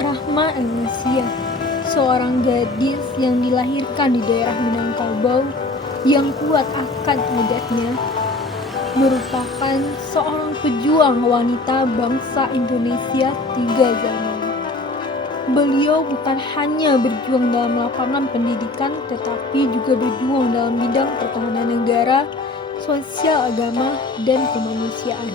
Rahma Elnusia, seorang gadis yang dilahirkan di daerah Minangkabau yang kuat akan adatnya, merupakan seorang pejuang wanita bangsa Indonesia 3 zaman. Beliau bukan hanya berjuang dalam lapangan pendidikan, tetapi juga berjuang dalam bidang pertahanan negara, sosial, agama, dan kemanusiaan.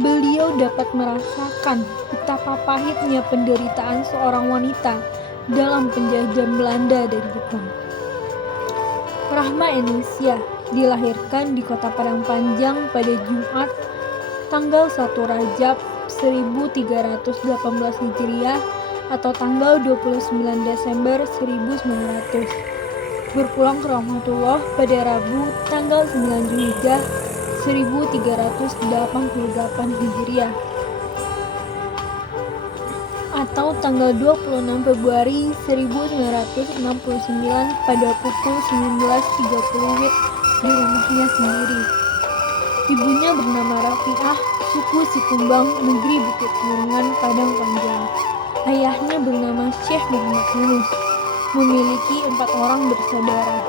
Beliau dapat merasakan betapa pahitnya penderitaan seorang wanita dalam penjajahan Belanda dari Jepang. Rahma Elnusia dilahirkan di Kota Padang Panjang pada Jumat tanggal 1 Rajab 1318 Hijriah atau tanggal 29 Desember 1900. Berpulang ke rahmatullah pada Rabu tanggal 9 Zulhijjah 1388 Hijriah atau tanggal 26 Februari 1969 pada pukul 19.30 WIB di rumahnya sendiri. Ibunya bernama Rafiah, suku Sikumbang, negeri Bukit Nurungan, Padang Panjang. Ayahnya bernama Syekh Muhammad Yunus, memiliki 4 orang bersaudara.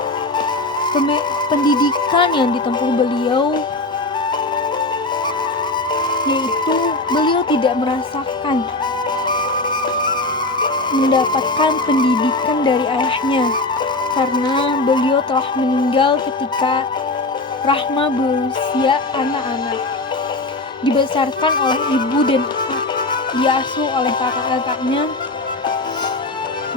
Pendidikan yang ditempuh beliau yaitu beliau tidak mendapatkan pendidikan dari ayahnya karena beliau telah meninggal ketika Rahma berusia anak-anak. Dibesarkan oleh ibu dan diasuh oleh kakak-kakaknya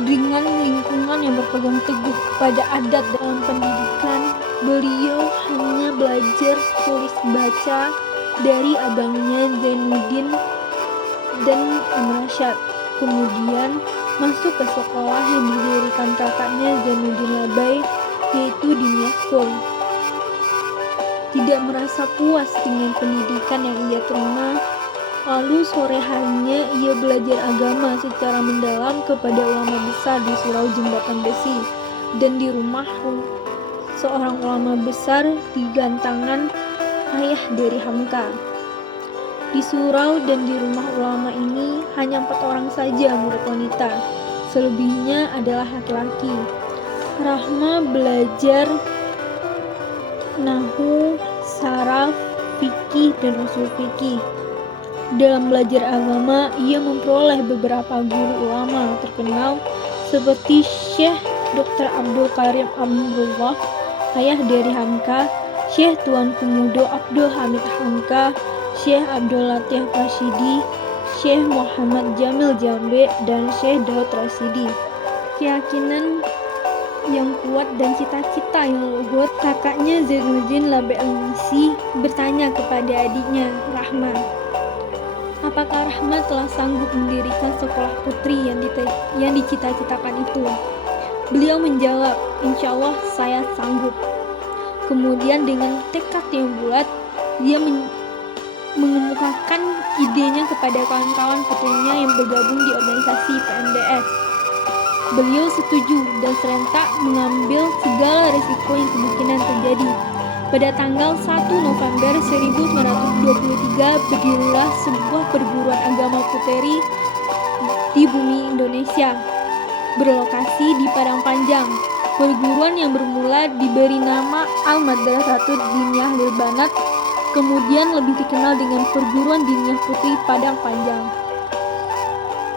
dengan lingkungan yang berpegang teguh pada adat. Dalam pendidikan, beliau hanya belajar tulis baca dari abangnya Zainuddin dan Amrasyad. Kemudian masuk ke sekolah yang didirikan kakaknya Zainuddin Labai, yaitu Dinia School. Tidak merasa puas dengan pendidikan yang ia terima, lalu sore harinya ia belajar agama secara mendalam kepada ulama besar di Surau Jembatan Besi dan di rumah seorang ulama besar di Gantangan, ayah dari Hamka. Di surau dan di rumah ulama ini hanya 4 orang saja murid wanita, selebihnya adalah laki-laki. Rahma belajar nahwu, saraf, fikih, dan usul fikih. Dalam belajar agama, ia memperoleh beberapa guru ulama terkenal seperti Syekh Dr. Abdul Karim Amrullah, ayah dari Hamka, Syekh Tuan Komodo Abdul Hamid Hamka, Syekh Abdul Latif Rashidi, Syekh Muhammad Jamil Jambe, dan Syekh Daud Rasidi. Keyakinan yang kuat dan cita-cita yang luhur, kakaknya Zainuddin Labai Elnusia bertanya kepada adiknya Rahma, apakah Rahma telah sanggup mendirikan sekolah putri yang dicita-citakan itu? Beliau menjawab, insya Allah saya sanggup. Kemudian dengan tekad yang bulat, dia mengemukakan idenya kepada kawan-kawan putrinya yang bergabung di organisasi PMDS. Beliau setuju dan serentak mengambil segala risiko yang kemungkinan terjadi. Pada tanggal 1 November 1923 berdirilah sebuah perguruan agama puteri di bumi Indonesia, berlokasi di Padang Panjang. Perguruan yang bermula diberi nama Al-Madrasatul Diniyah Lil Banat, kemudian lebih dikenal dengan Perguruan Diniyah Putri Padang Panjang.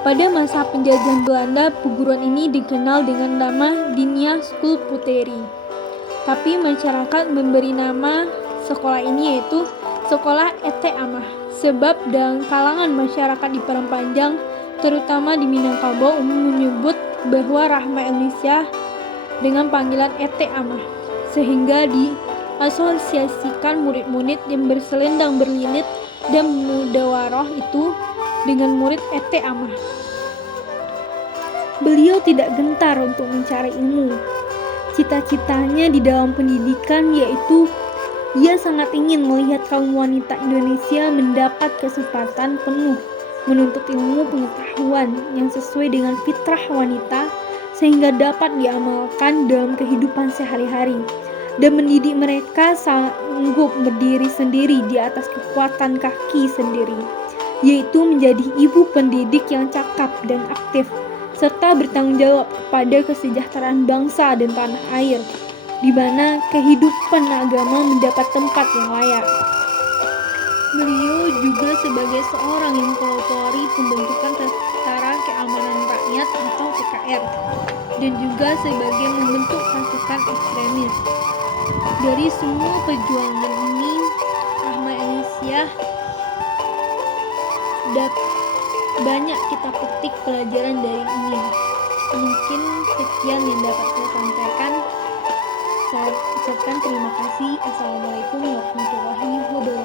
Pada masa penjajahan Belanda, perguruan ini dikenal dengan nama Diniyah School Puteri. Tapi masyarakat memberi nama sekolah ini yaitu Sekolah Ete Amah, sebab dalam kalangan masyarakat di Padang Panjang, terutama di Minangkabau, umum menyebut bahwa Rahma Elnusia dengan panggilan Ete Amah, sehingga diasosiasikan murid-murid yang berselendang berlilit dan mudawarah itu dengan murid Ete Amah. Beliau tidak gentar untuk mencari ilmu. Cita-citanya di dalam pendidikan yaitu ia sangat ingin melihat kaum wanita Indonesia mendapat kesempatan penuh menuntut ilmu pengetahuan yang sesuai dengan fitrah wanita sehingga dapat diamalkan dalam kehidupan sehari-hari dan mendidik mereka sanggup berdiri sendiri di atas kekuatan kaki sendiri. yaitu menjadi ibu pendidik yang cakap dan aktif, serta bertanggung jawab pada kesejahteraan bangsa dan tanah air, di mana kehidupan agama mendapat tempat yang layak. Beliau juga sebagai seorang yang mempelopori pembentukan Tentara Keamanan Rakyat atau TKR, dan juga sebagai membentuk pasukan ekstremis. Dari semua perjuangan ini, Ahmad Yanusyah banyak kita petik pelajaran dari ini. Mungkin sekian yang dapat saya sampaikan. Saya ucapkan terima kasih. Assalamualaikum warahmatullahi wabarakatuh.